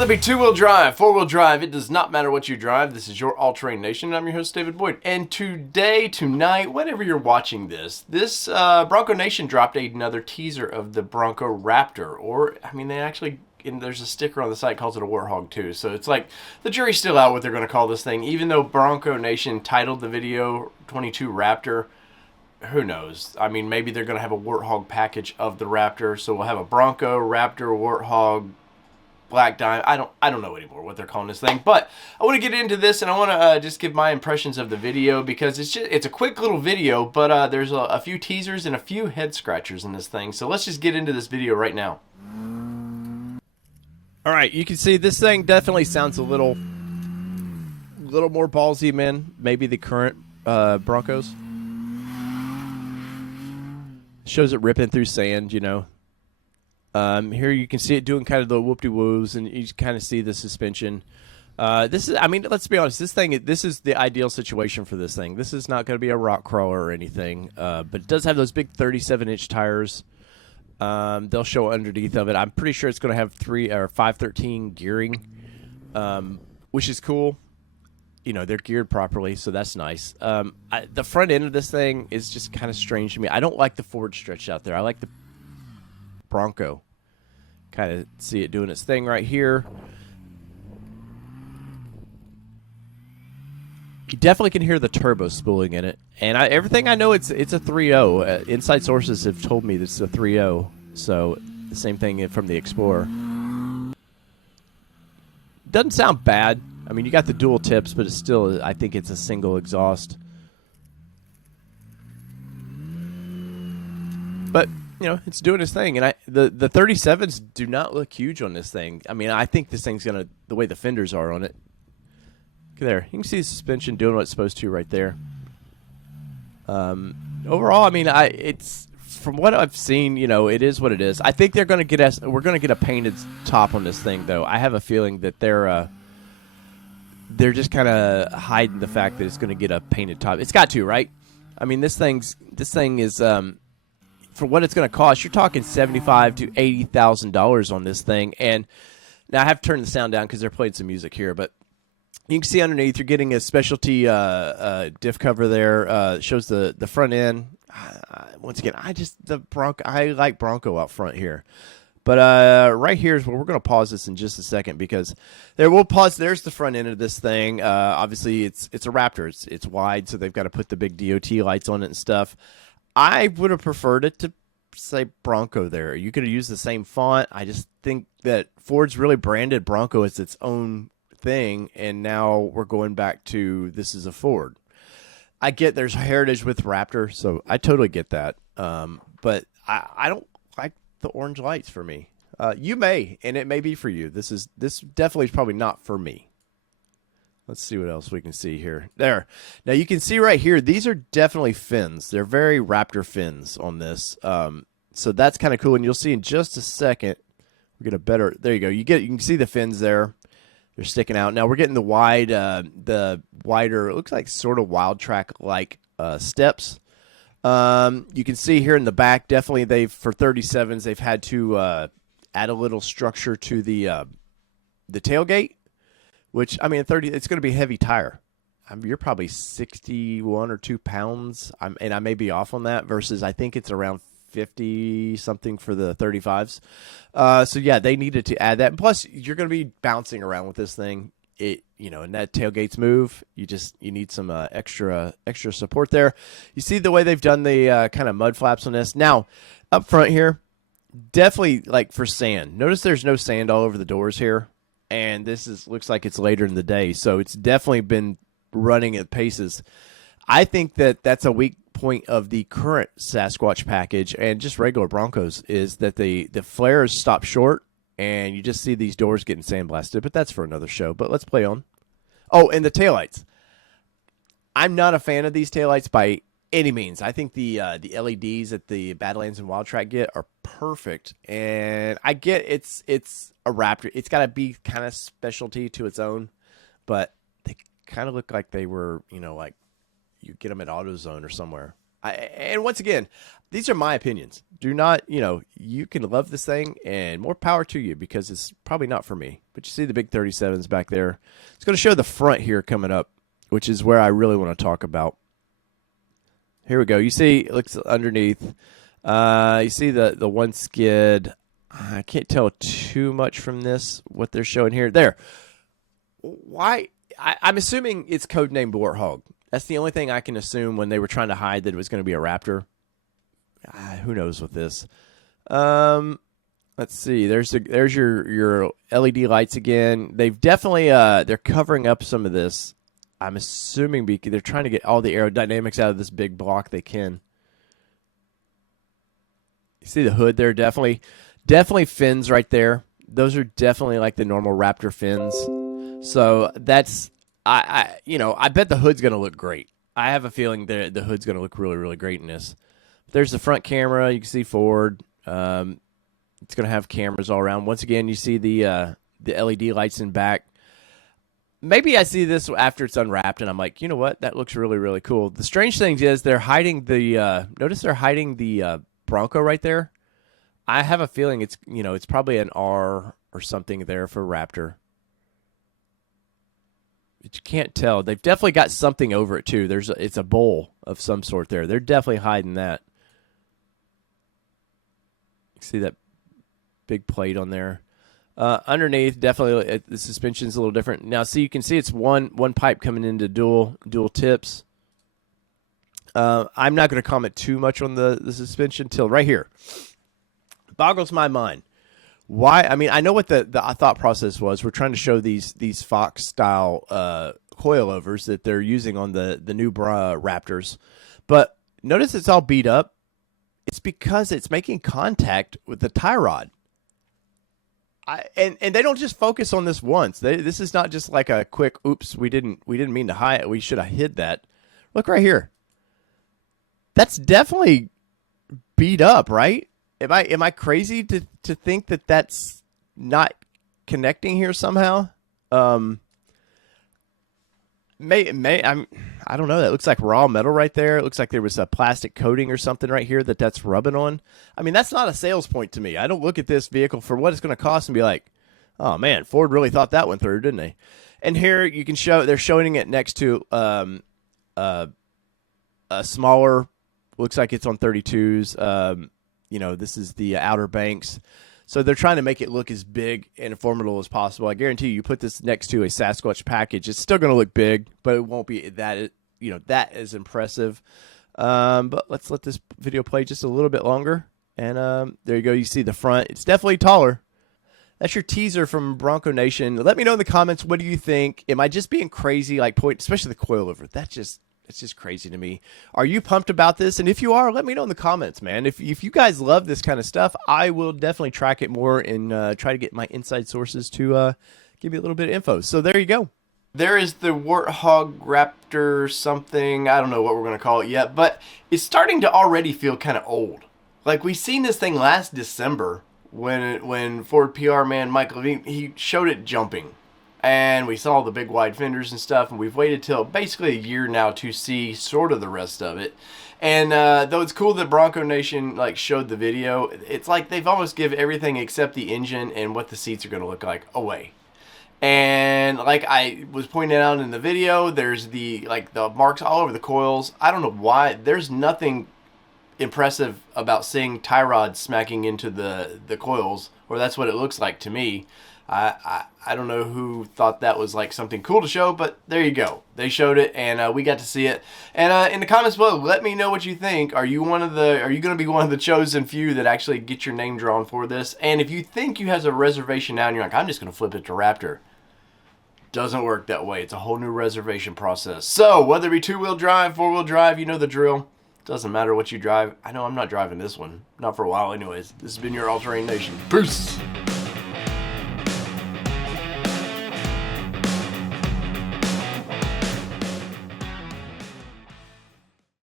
Whether it be two-wheel drive, four-wheel drive, it does not matter what you drive. This is your All-Terrain Nation. I'm your host, David Boyd. And today, tonight, whenever you're watching this, Bronco Nation dropped another teaser of the Bronco Raptor. Or, I mean, they actually, there's a sticker on the site calls it a Warthog too. So it's like the jury's still out what they're going to call this thing. Even though Bronco Nation titled the video 22 Raptor, who knows? I mean, maybe they're going to have a Warthog package of the Raptor. So we'll have a Bronco, Raptor, Warthog, Black Diamond. I don't know anymore what they're calling this thing, but I want to get into this and I want to just give my impressions of the video because it's a quick little video, but there's a few teasers and a few head scratchers in this thing. So let's just get into this video right now. All right, you can see this thing definitely sounds a little more ballsy, man. Maybe the current Broncos. Shows it ripping through sand, you know. Here you can see it doing kind of the whoop-de-woos, and you kind of see the suspension. This is, I mean, let's be honest. This is the ideal situation for this thing. This is not going to be a rock crawler or anything, but it does have those big 37-inch tires. They'll show underneath of it. I'm pretty sure it's going to have 513 gearing, which is cool. You know, they're geared properly, so that's nice. The front end of this thing is just kind of strange to me. I don't like the Ford stretch out there. I like the Bronco. Kind of see it doing its thing right here. You definitely can hear the turbo spooling in it. And everything I know, it's a 3.0. Inside sources have told me this is a 3.0. So the same thing from the Explorer. Doesn't sound bad. I mean, you got the dual tips, but it's still, I think it's a single exhaust. But you know, it's doing its thing, and the 37s do not look huge on this thing. I mean, I think this thing's gonna, the way the fenders are on it. Look there, you can see the suspension doing what it's supposed to right there. Overall, I mean, it's from what I've seen, you know, it is what it is. I think we're gonna get a painted top on this thing, though. I have a feeling that they're just kind of hiding the fact that it's gonna get a painted top. It's got to, right? I mean, this thing is for what it's going to cost, you're talking $75,000 to $80,000 on this thing. And now I have to turn the sound down because they're playing some music here. But you can see underneath, you're getting a specialty diff cover there. Shows the front end. Once again, I like Bronco out front here. But right here is where we're going to pause this in just a second because we'll pause. There's the front end of this thing. Obviously, it's a Raptor. It's wide, so they've got to put the big DOT lights on it and stuff. I would have preferred it to say Bronco there. You could have used the same font. I just think that Ford's really branded Bronco as its own thing, and now we're going back to this is a Ford. I get there's heritage with Raptor, so I totally get that. But I don't like the orange lights for me. You may, and it may be for you. This definitely is probably not for me. Let's see what else we can see here. There. Now, you can see right here, these are definitely fins. They're very Raptor fins on this. So that's kind of cool. And you'll see in just a second, we get a better, there you go. You can see the fins there. They're sticking out. Now, we're getting the wider, it looks like sort of wild track-like steps. You can see here in the back, definitely for 37s, they've had to add a little structure to the tailgate. Which, I mean, it's going to be a heavy tire. You're probably 61 or 2 pounds, and I may be off on that, versus I think it's around 50-something for the 35s. So, yeah, they needed to add that. And plus, you're going to be bouncing around with this thing. And that tailgates move. You need some extra support there. You see the way they've done the kind of mud flaps on this. Now, up front here, definitely like for sand. Notice there's no sand all over the doors here. And looks like it's later in the day, so it's definitely been running at paces. I think that's a weak point of the current Sasquatch package and just regular Broncos is that the flares stop short, and you just see these doors getting sandblasted. But that's for another show. But let's play on. Oh, and the taillights. I'm not a fan of these taillights by any means. I think the LEDs that the Badlands and Wild Track get are perfect, and I get it's a Raptor. It's got to be kind of specialty to its own, but they kind of look like they were, like you get them at AutoZone or somewhere. And once again, these are my opinions. Do not, you can love this thing and more power to you because it's probably not for me. But you see the big 37s back there. It's going to show the front here coming up, which is where I really want to talk about. Here we go. You see, it looks underneath. You see the one skid. I can't tell too much from this, what they're showing here. There. Why? I'm assuming it's codenamed Warthog. That's the only thing I can assume when they were trying to hide that it was going to be a Raptor. Who knows with this? Let's see. There's your LED lights again. They've definitely they're covering up some of this. I'm assuming they're trying to get all the aerodynamics out of this big block they can. You see the hood there? Definitely fins right there. Those are definitely like the normal Raptor fins. So that's I bet the hood's gonna look great. I have a feeling that the hood's gonna look really, really great in this. There's the front camera. You can see Ford. It's gonna have cameras all around. Once again, you see the LED lights in back. Maybe I see this after it's unwrapped, and I'm like, you know what? That looks really, really cool. The strange thing is they're hiding the. Notice they're hiding the Bronco right there. I have a feeling it's probably an R or something there for Raptor. But you can't tell. They've definitely got something over it too. It's a bowl of some sort there. They're definitely hiding that. You see that big plate on there. Underneath, definitely the suspension's a little different. Now, see, you can see it's one pipe coming into dual tips. I'm not going to comment too much on the suspension till right here. Boggles my mind. Why? I mean, I know what the thought process was. We're trying to show these Fox style coilovers that they're using on the new Raptors, but notice it's all beat up. It's because it's making contact with the tie rod. And they don't just focus on this once. This is not just like a quick oops. We didn't mean to hide it. We should have hid that. Look right here. That's definitely beat up, right? Am I crazy to think that that's not connecting here somehow? I don't know. That looks like raw metal right there. It looks like there was a plastic coating or something right here that's rubbing on. I mean, that's not a sales point to me. I don't look at this vehicle for what it's going to cost and be like, oh man, Ford really thought that one through, didn't they? And here you can they're showing it next to a smaller, looks like it's on 32s. This is the Outer Banks. So they're trying to make it look as big and formidable as possible. I guarantee you put this next to a Sasquatch package, it's still going to look big, but it won't be that is impressive. But let's let this video play just a little bit longer. And there you go. You see the front. It's definitely taller. That's your teaser from Bronco Nation. Let me know in the comments, what do you think? Am I just being crazy? Especially the coilover. It's just crazy to me. Are you pumped about this? And if you are, let me know in the comments, man. If you guys love this kind of stuff, I will definitely track it more and try to get my inside sources to give you a little bit of info. So there you go. There is the Warthog Raptor something. I don't know what we're going to call it yet, but it's starting to already feel kind of old. Like we seen this thing last December when Ford PR man Mike Levine, he showed it jumping. And we saw the big wide fenders and stuff, and we've waited till basically a year now to see sort of the rest of it. And though it's cool that Bronco Nation showed the video, it's like they've almost give everything except the engine and what the seats are going to look like away. And like I was pointing out in the video, there's the marks all over the coils. I don't know why. There's nothing impressive about seeing tie rods smacking into the coils, or that's what it looks like to me. I don't know who thought that was something cool to show, but there you go. They showed it, and we got to see it. And in the comments below, let me know what you think. Are you going to be one of the chosen few that actually get your name drawn for this? And if you think you have a reservation now and you're like, I'm just going to flip it to Raptor, doesn't work that way. It's a whole new reservation process. So whether it be 2-wheel drive, 4-wheel drive, you know the drill. Doesn't matter what you drive. I know I'm not driving this one. Not for a while anyways. This has been your All Terrain Nation. Peace.